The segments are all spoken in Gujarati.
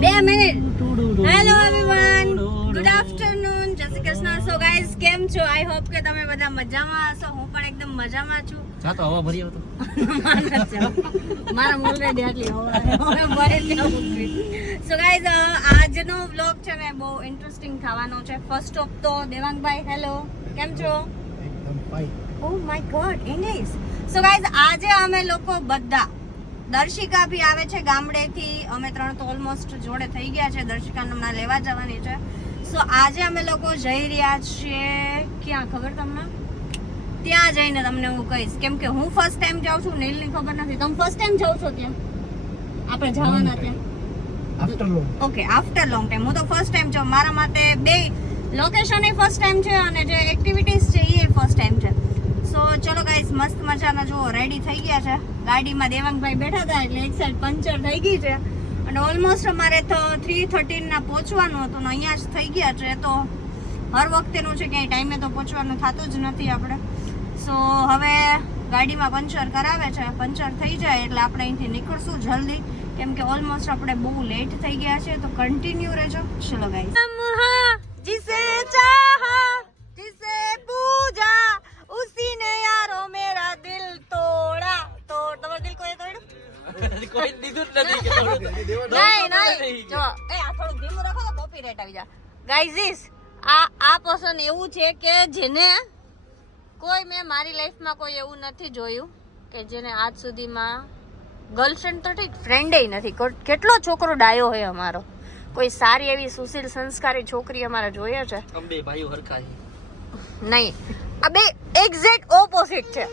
2 minute. Hello everyone, good afternoon, જય શ્રી કૃષ્ણ. સો ગાઈઝ, કેમ છો? આઈ હોપ કે તમે બધા મજામાં હશો. હું પણ એકદમ મજામાં છું. જાતો હવા ભરી આવતો મારા ઓલરેડી આટલી હવા ભરી જવું. સો ગાઈઝ, આજનો વ્લોગ છે ને બહુ ઇન્ટરેસ્ટિંગ થવાનો છે. ફર્સ્ટ ઓફ તો દેવાંગભાઈ, હેલો, કેમ છો? એકદમ fine. Oh my God, English. So guys, આજે અમે લોકો બધા, દર્શિકા ભી આવે છે ગામડેથી, અમે ત્રણ તો ઓલમોસ્ટ જોડે થઈ ગયા છે. દર્શિકાને હમણાં લેવા જવાની છે. સો આજે અમે લોકો જઈ રહ્યા છીએ ક્યાં ખબર તમને? ત્યાં જઈને તમને હું કહીશ, કેમ કે હું ફર્સ્ટ ટાઈમ જાઉં છું, નીલની ખબર નથી. તમે ફર્સ્ટ ટાઈમ જાવ છો ત્યાં? આપણે જવાના ત્યાં after long. Okay, after long time. હું તો ફર્સ્ટ ટાઈમ જાઉં. મારા માટે બે લોકેશન એ ફર્સ્ટ ટાઈમ છે અને જે એક્ટિવિટીઝ છે એ ફર્સ્ટ ટાઈમ છે. સો ચલો ગાઈસ, મસ્ત મજાના જો રેડી થઈ ગયા છે. ગાડીમાં દેવાંગભાઈ બેઠા હતા એટલે એક સાઈડ પંચર થઈ ગઈ છે અને ઓલમોસ્ટ અમારે તો 3:13 ના પહોંચવાનું હતું ને અહીંયા જ થઈ ગયા છે. તો હર વખતેનું છે કે ટાઈમે તો પહોંચવાનું થતું જ નથી આપણે. સો હવે ગાડીમાં પંચર કરાવે છે. પંચર થઈ જાય એટલે આપણે અહીંથી નીકળશું જલ્દી, કેમ કે ઓલમોસ્ટ આપણે બહુ લેટ થઈ ગયા છે. તો કન્ટિન્યુ રહેજો. ચલો ગાઈસ. जिसे चाहा जिसे पूजा उसी ने यारो मेरा दिल तोड़ा. तो તમારો દિલ કોઈ તોડ્યું? કોઈ દીધું જ નથી કે થોડું નહીં જો એ આ થોડું ધીમું રાખો તો કોપીરાઈટ આવી જાય. ગાઈઝ, આ પર્સન એવું છે કે જેને મેં મારી લાઈફમાં કોઈ એવું નથી જોયું કે જેને આજ સુધીમાં ગર્લફ્રેન્ડ તો ઠીક, ફ્રેન્ડે નથી. કેટલો છોકરો ડાયો હોય અમારો. કોઈ સારી એવી સુશીલ સંસ્કારી છોકરી અમારે જોઈએ છે? અંબે ભાઈઓ હરખા છે નહીં, આ બે એક્ઝેક્ટ ઓપોઝિટ છે.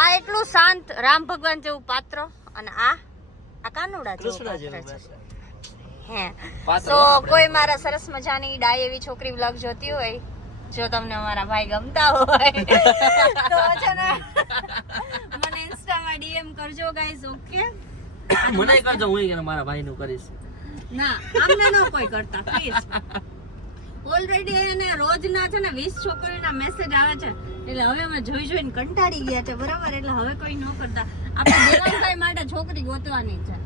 આ એટલું શાંત રામ ભગવાન જેવું પાત્ર અને આ કાનુડા કૃષ્ણ જેવું હે. તો કોઈ મારા સરસ મજાની ડાય એવી છોકરી વ્લોગ જોતી હોય, જો તમને અમારા ભાઈ ગમતા હોય તો છે ને મને ઇન્સ્ટામાં ડીએમ કરજો ગાઈઝ. ઓકે, મને કરજો, હું કે મારા ભાઈનું કરીશ. ના, અમને ન કોઈ કરતા પ્લીઝ. ઓલરેડી એને રોજના છે ને 20 છોકરીઓના મેસેજ આવે છે એટલે હવે અમે જોઈને કંટાળી ગયા છે, બરાબર? એટલે હવે કોઈ ન કરતા. આપણે દેવાંગભાઈ માટે છોકરી ગોતવાની છે.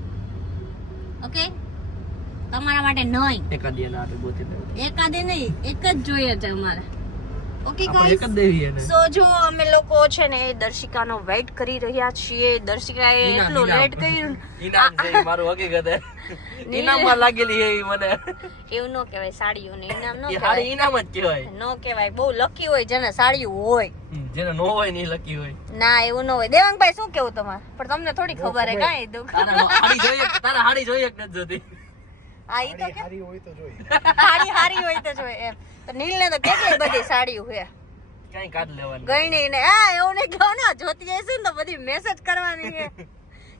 ઓકે, તમારા માટે નહીં, એકાદી ના આપે ગોતી દે. એકાદી નહીં, એક જ જોઈએ છે અમારે. ઓકે આપણે એક જ ગાઈસ, દેવી એને. સો જો અમે લોકો છે ને દર્શિકાનો વેઇટ કરી રહ્યા છીએ. દર્શિકાએ એટલું લેટ કર્યું. ઇનામ છે મારું હકીકત હે. ઇનામમાં લાગેલી એ મને. એવું ન કહેવાય, સાડીઓને ઇનામ ન એ હારી કહેવાય. ઇનામ જ કહેવાય. ન કહેવાય, બહુ લકી હોય જેને સાડીઓ હોય. જેને નો હોય ની લકી હોય. ના, એવું ન હોય. દેવાંગભાઈ શું કેવું તમારે? પણ તમને થોડી ખબર હે કાંઈ દુઃખ. તારા હાડી જોઈએ, તારા હાડી જોઈએ કે નથી જોતી? હા, ઈ તો કે હારી હોય તો જોઈએ. હારી હોય તો જોઈએ એમ. તો નીલને તો કેટલી બધી સાડીઓ છે. કઈ કાઢ લેવાની. ગઈ ને એવું નહીં કહો ને, જોતી હશે ને તો બધી મેસેજ કરવાની છે.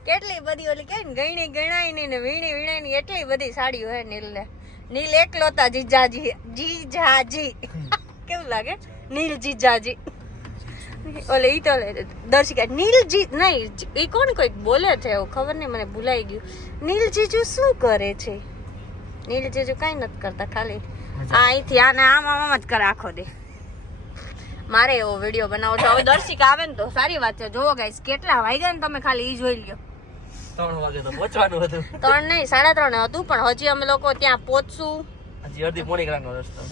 કેટલી બધી ઓલી કે ગઈણી ગણાય ની ને વીણી વીણાય ની એટલી બધી સાડીઓ હે નીલને. નીલ એકલોતા જીજાજી કેવું લાગે? નીલ જીજાજી. ઓલે ઈ તો દર્શિકા નીલજી નહીં, ઈ કોણ કોઈક બોલે છે એવું ખબર નહીં, મને ભૂલાઈ ગયું. નીલ જીજુ શું કરે છે? નીલ જીજુ કઈ નથી કરતા, ખાલી અહીંથી આને આમ જ કરે આખો દે. મારે એવો વિડીયો બનાવો છો. હવે દર્શિકા આવે ને તો સારી વાત છે. જોવો ગાઈસ, કેટલા વાગ્યા ને તમે ખાલી ઈ જોઈ લ્યો. 3 વાગે તો પહોંચવાનું હતું. 3 નહીં, 3:30 હતું, પણ હજી અમે લોકો ત્યાં પહોંચશું. હજી અડધી પોણી કલાકનો રસ્તો.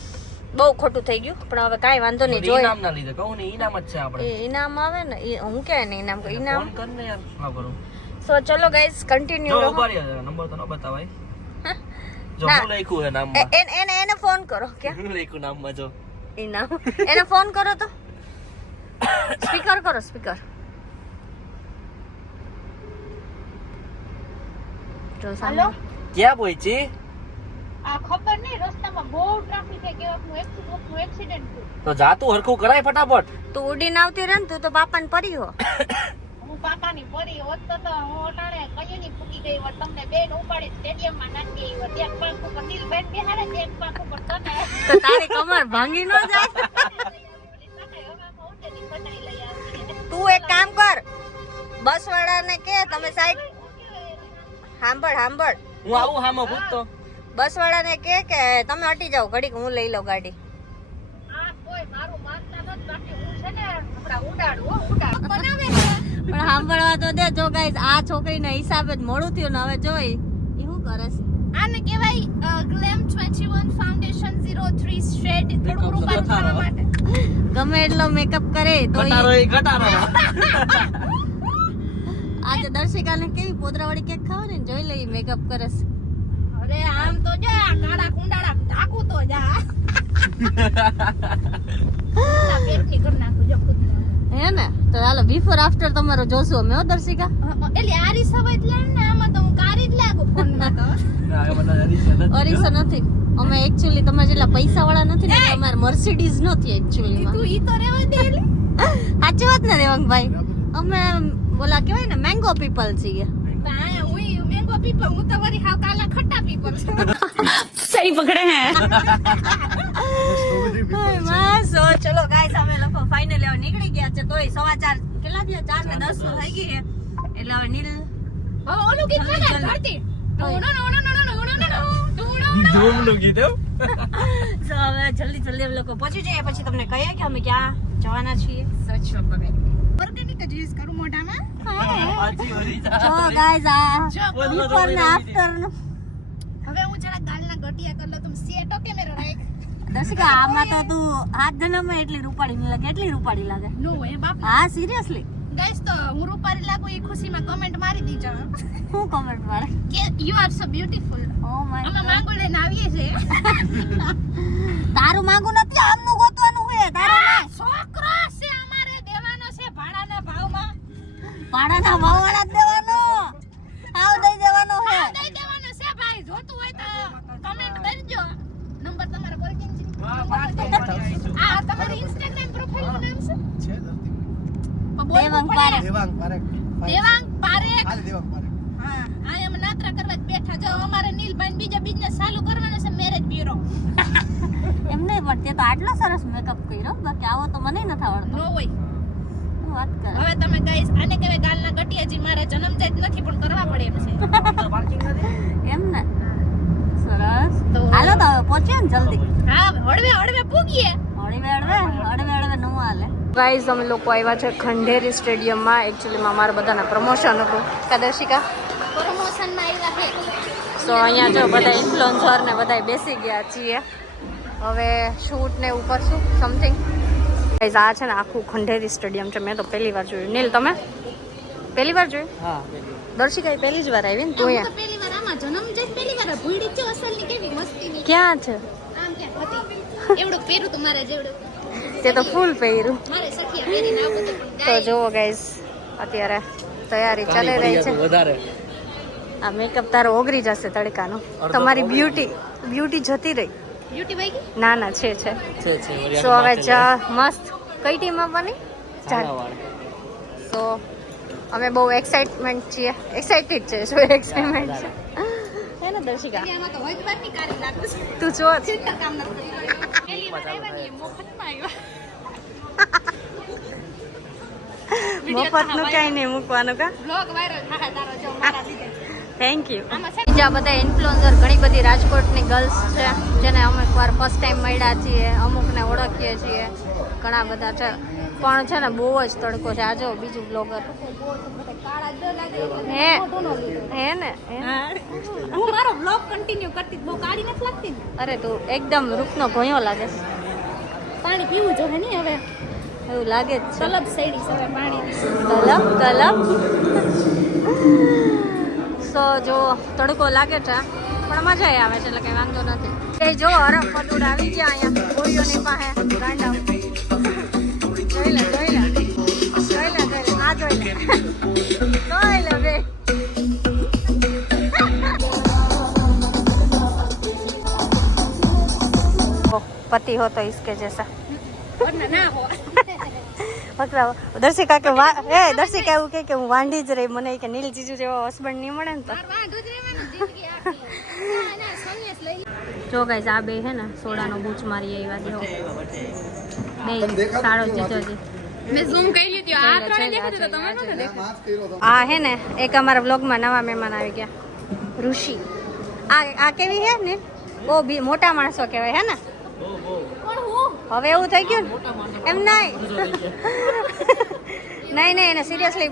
બહુ ખોટું થઈ ગયું, પણ હવે કાંઈ વાંધો નહીં. જોઈ ઇનામ ના લીધે કહું ને, ઇનામ જ છે આપણે. એ ઇનામ આવે ને, હું કહેવાય ને ઇનામ, ઇનામ. ફોન કર ને યાર, ના કરું. સો ચલો ગાઈસ, કન્ટિન્યુ જો રહો. ઉભા રહ્યો, નંબર તો ન બતાવાય. જો ના. હું લખ્યું છે નામમાં. એને ફોન કરો. ક્યાં હું લખ્યું નામમાં જો. ઇનામ? એને ફોન કરો તો સ્પીકર કરો, સ્પીકર. જો સામે ક્યાં પહોંચી? આ ખબર નહીં, રસ્તામાં બહુ ટ્રાફિક છે, કેવાનું એક્સિડન્ટ થયું. તો જાતું હરખું કરાય ફટાફટ. તું ઉડીને આવતી રહે ને, તું તો પાપાને પરી હો. હું પાપાની પડી હોત તો હું અટાણે કયુંની પૂકી ગઈ હોત, તમને બેન ઉપાડી સ્ટેડિયમમાં નાખી હોત. એક પાંખ ઉપર નીલબેન બેહાડે છે, એક પાંખ ઉપર તને. તો તારી કમર ભાંગી ન જાય. તું એક કામ કર, બસ વાળાને કે તમે સાઈડ સાંભળ. હું આવું હામો પૂછતો. બસ વાળાને કે તમે હટી જાઓ ઘડીક, હું લઈ લઉં ગાડી. આ કોઈ મારું માનતા નથી, બાકી હું છે ને હમણાં ઉડાડું બનાવે છે. પણ સાંભળવા તો દે. જો ગાઈસ, આ છોકરીના હિસાબે જ મોડું થયું ને હવે જોઈ ઈ શું કરે છે. આને કહેવાય ગ્લેમ 21 ફાઉન્ડેશન 03 શેડ થોડું રૂપાળું થવા માટે. ગમે એટલો મેકઅપ કરે તો ઘટારો આજે દર્શિકાને કેવી પોદરાવાળી કેક ખાવાની ને જોઈ લઈ મેકઅપ કરે છે. અરે આમ તો જા કાળા કુંડાળા ઢાકું તો જા. આ પેટની કર નાખું જો ખુદ. હે ને તો હાલો બિફોર આફ્ટર તમારો જોશું અમે હો દર્શિકા. એટલે આરી સવાય લે ને આમાં તો હું કારી જ લાગુ ફોન માં તો. અરીસો નથી અમે એકચ્યુઅલી તમારા જેટલા પૈસા વાળા નથી ને અમારે મર્સિડીઝ નથી એકચ્યુઅલી માં. તું ઈ તો રેવા દે લે. સાચી વાત ને દેવંગભાઈ અમે બોલા કેવાય ને મેંગો પીપલ છીએ. તાય હું મેંગો પીપલ હું તો વરી હાવ કાલા ખટ્ટા પીપલ છું. સહી પકડે હે. સો ચલો ગાઈસ અમે લોકો ફાઇનલી હવે નીકળી ગયા છે તોય 4:15 કેટલા થયા 4 ને 10 તો થઈ ગઈ છે એટલે હવે નીલ હવે ઓલું ગીત ગાય ધરતી. ધૂમનું ગીત એમ સો હવે જલ્દી અમે લોકો પહોંચી જઈએ પછી તમને કહીએ કે અમે ક્યાં જવાના છીએ. સચ પકડે ઓર્ગેનિક જ યુઝ કરું મોઢામાં. તો ગાઈસ આ જો બિફોર ને આફ્ટર નું હવે હું જરા ગાલના ગટિયા કર લો તું સેટો કેમેરો રાખ. દર્શિકા આમાં તો તું હાથ જન્મે એટલી રૂપાળી નહીં લાગે એટલી રૂપાળી લાગે. નો હે બાપ. હા સિરિયસલી ગાઈસ તો હું રૂપારી લાગુ એ ખુશીમાં કમેન્ટ મારી દીજો હું કમેન્ટ મારે કે you are so beautiful. Oh my અમે માંગુ લઈને આવીએ છે. તારું માંગુ નથી આમનું ગોતવાનું છે તારું ના છોકરો છે અમારે દેવાનો છે ભાડાના ભાવમાં. ભાડાના ભાવવાળા જ દેવાનો આવ દઈ દેવાનો છે. આ દઈ દેવાનો છે ભાઈ. જોતું હોય તો કમેન્ટ કરજો. નંબર તમારો બોલ કેમ છે? આ તમારી ઇન્સ્ટાગ્રામ પ્રોફાઇલ નું નામ છે? દેવાંગ પારેખ. દેવાંગ પારેખ. હા આ એમ નાત્રા કરવા જ બેઠા જો અમારે નીલભાઈ બીજા બિઝનેસ ચાલુ કરવાનો છે મેરેજ બ્યુરો. એમ નહીં પણ તે તો આટલો સરસ મેકઅપ કર્યો બાકી આવો તો મને નથી આવડતો. નો હોય. શું વાત કરે હવે તમે ગાઈસ આને કહેવાય ગાલના ગટિયાજી મારા જન્મજાત નથી પણ કરવા પડે એમ છે. એમ ને સરસ તો હાલો તો હવે પહોંચ્યો ને જલ્દી. હા હળવે પૂગીએ. હળવે નો હાલે. ગાઈસ અમે લોકો આવ્યા છે ખંડેરી સ્ટેડિયમમાં એકચ્યુઅલીમાં અમારા બધાના પ્રમોશન હતું કાદર્શિકા પ્રમોશનમાં આવ્યા છે. તો અહીંયા જો બધા ઇન્ફ્લુએન્સર ને બધા બેસી ગયા છીએ હવે શૂટ ને એવું કરશું સમથિંગ. ગાઈસ આ છે ને આખું ખંડેરી સ્ટેડિયમ છે મેં તો પહેલી વાર જોયું. નીલ તમે પહેલી વાર જોયું? હા દર્શિકા પહેલી જ વાર આવી ને તું હું તો અહીંયા પહેલી વાર આમાં જન્મજાત પહેલી વાર ભૂડી છે અસલની કેવી મસ્તીની. ક્યાં છે? આમ ક્યાં હતી એવડું પહેરું તો મારે જેવડું તે તો ફૂલ પહેર્યું. મારે સખિયા પહેરીને આવું તો પણ તો જુઓ ગાઈસ અત્યારે તૈયારી ચાલી રહી છે. વધારે આ મેકઅપ તારો ઓગરી જશે તડકાનો. તમારી બ્યુટી જતી રહી. બ્યુટી ભાઈ ગઈ. ના ના છે સો હવે મસ્ત કઈ ટીમ આવવાની સો અમે બહુ એક્સાઇટમેન્ટ છીએ. એક્સાઇટેડ છે શું એક્સાઇટમેન્ટ છે હે ને દર્શિકા? આમાં તો વજબારની કારી લાગુ છે. તું જો ચિંતા કામ નથી પહેલી વાર આવ્યા ને મોફતમાં આવ્યા. મફતનું કઈ નહીં મૂકવાનું કા. બ્લોગ વાયરલ થાય તારો જો મારા લીધે. Thank you. આમાં છે બીજા બધા ઇન્ફ્લુએન્સર ઘણી બધી રાજકોટની ગર્લ્સ છે જેને અમુક વાર ફર્સ્ટ ટાઈમ મળ્યા છીએ અમુકને ઓળખીએ છીએ ઘણા બધા છે પણ છે ને બહુ જ તડકો છે. આ જો બીજું બ્લોગર કાળા જ લાગે હે હે ને હું મારો બ્લોગ કન્ટિન્યુ કરતી બહુ કાળી નથી લાગતી ને. અરે તું એકદમ રૂપનો ભોંયો લાગે છે. પાણી પીવું જોઈએ ને હવે એવું લાગે જ છે. તલબ સૈડી સવે પાણી તલબ સો જો તડકો લાગે છે પણ મજા આવે છે એટલે કઈ વાંધો નથી. એ જો હરમ પદુડ આવી ગયા અહીંયા ગોળીઓની પાસે ગાંડા જોઈ લે આ જોઈ લે બે पति हो तो इसके जैसा વરના ના હો. मतलब दर्शिका के दर्शिका એવું કે હું વાંઢી જ રહી મને કે નીલ જીજુ જેવો હસબન્ડ નહીં મળે ને તો વાંધો જ રહેવાનું જિંદગી આખી. ના ના સંન્યાસ લઈ જો ગાઈસ આ બે હે ને સોડાનો બૂચ મારી આવ્યા દેહો બે સારો જીજોજી મેં ઝૂમ કરી લીધું આ ત્રણે દેખાતું તો તમે નહોતા દેખાતું. આ હે ને એક અમારા વ્લોગમાં નવા મહેમાન આવી ગયા ઋષિ. આ કેવી હે ને બહુ મોટા માણસો કહેવાય હે ને. કોણ હું હવે એવું થઈ ગયું ને એમ નહીં એને સિરિયસલી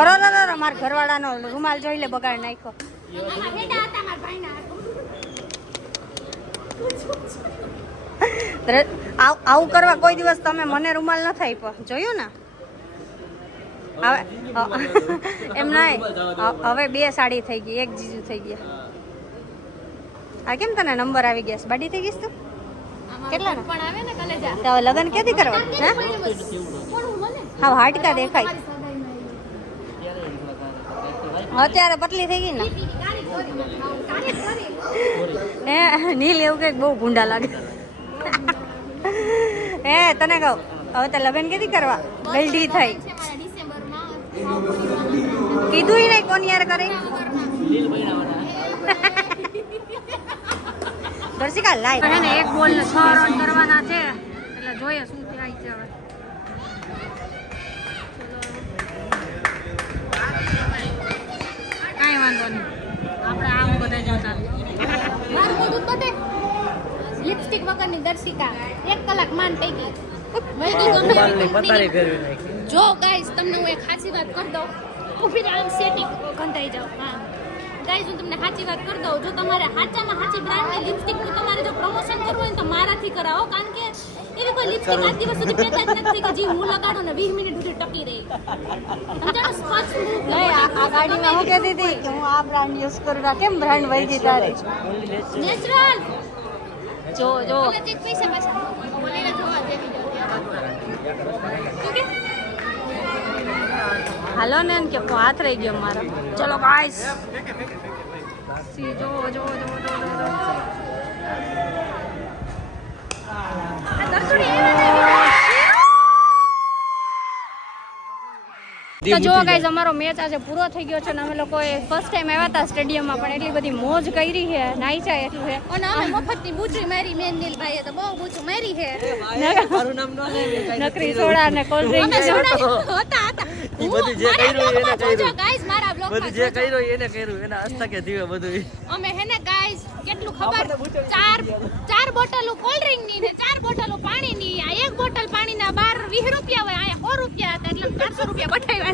અરે મારા ઘરવાળાનો રૂમાલ જોઈ લે બગાડ નાખ્યો. આવું કરવા કોઈ દિવસ તમે મને રૂમાલ ન થાય પણ જોયું ને હવે એમ નહીં હવે 2 સાડી થઈ ગઈ 1 જીજુ થઈ ગયા. આ કેમ તને નંબર આવી ગયા છે? બાડી થઈ ગઈશ તું? કેટલા પણ આવે ને કલેજા તો હવે લગ્ન ક્યાંથી કરવા? હા હાડકા દેખાય. અત્યારે પતલી થઈ ગઈ ને નીલ એવું કઈક બહુ ભૂંડા લાગે. તને કહું હવે તો લગ્ન ક્યાંથી કરવા? ગલઢી થઈ. કીધું નહીં કોની યાર કરે. દર્શિકા લાઈ હે ને 1 બોલ ને 6 રન કરવાના છે એટલે જોઈએ શું થાય છે હવે. કાંઈ વાંધો નહીં આપણે આમ બધા જોતા મારું મોઢું બધે લિપસ્ટિક વગરની દર્શિકા 1 કલાક માંડ પૈકી વૈગી ગમે એવી પતારી કંપની. ફેરવી નાખી. જો ગાઈસ તમને હું એક સાચી વાત કરી દઉં ઊભી રહે આમ સેટિંગ ગંધાઈ જાવ. હા ગાઈસ હું તમને સાચી વાત કરી દઉં જો તમારે સાચામાં સાચી બ્રાન્ડની લિપસ્ટિકનું તમારે જો પ્રમોશન કરવું હોય ને તો મારાથી કરાવો કારણ કે એવી કોઈ લિપસ્ટિક આજ દિવસ સુધી પહેલા જ નથી કે જે હું લગાડું ને 20 મિનિટ સુધી ટકી રહી. સમજાણો સ્પોર્ટ્સ મૂવ આ ગાડીમાં હું કહેતી હતી કે હું આ બ્રાન્ડ યુઝ કરું. આ કેમ બ્રાન્ડ વહી ગઈ તારે? નેચરલ જો જો ઓલા ચીજ પૈસા પાછા ઓલીને જોવા જેવી ઓકે હાલો ને કે હાથ રહી ગયો મારો. ચલો ગાઈસ સી જો જો જો જો તો જો ગાઈસ અમારો મેચ આજે પૂરો થઈ ગયો છે અને અમે લોકોએ ફર્સ્ટ ટાઈમ આવ્યા હતા સ્ટેડિયમમાં પણ એટલી બધી મોજ કરી છે નાઈ જાય એટલું છે. અને અમે મફતની બુચરી મારી મેન નીલભાઈએ તો બહુ બુચું મારી છે મારું નામ ન લે નકરી સોડા ને કોલ્ડ અમે ડ્રિંક સોડા હતા ઈ બધું જે કર્યું એને કર્યું. ગાઈસ મારા બ્લોગ બધું જે કર્યું એને કર્યું એના હસ્તકે દીવે બધું. અમે હે ને ગાઈસ કેટલું ખબર ચાર બોટલો કોલ્ડ ડ્રિંક ની ને 4 બોટલો પાણી ની આ 1 બોટલ પાણીના 12 20 રૂપિયા હોય આ 100 રૂપિયા હતા એટલે 400 રૂપિયા બઠાવ્યા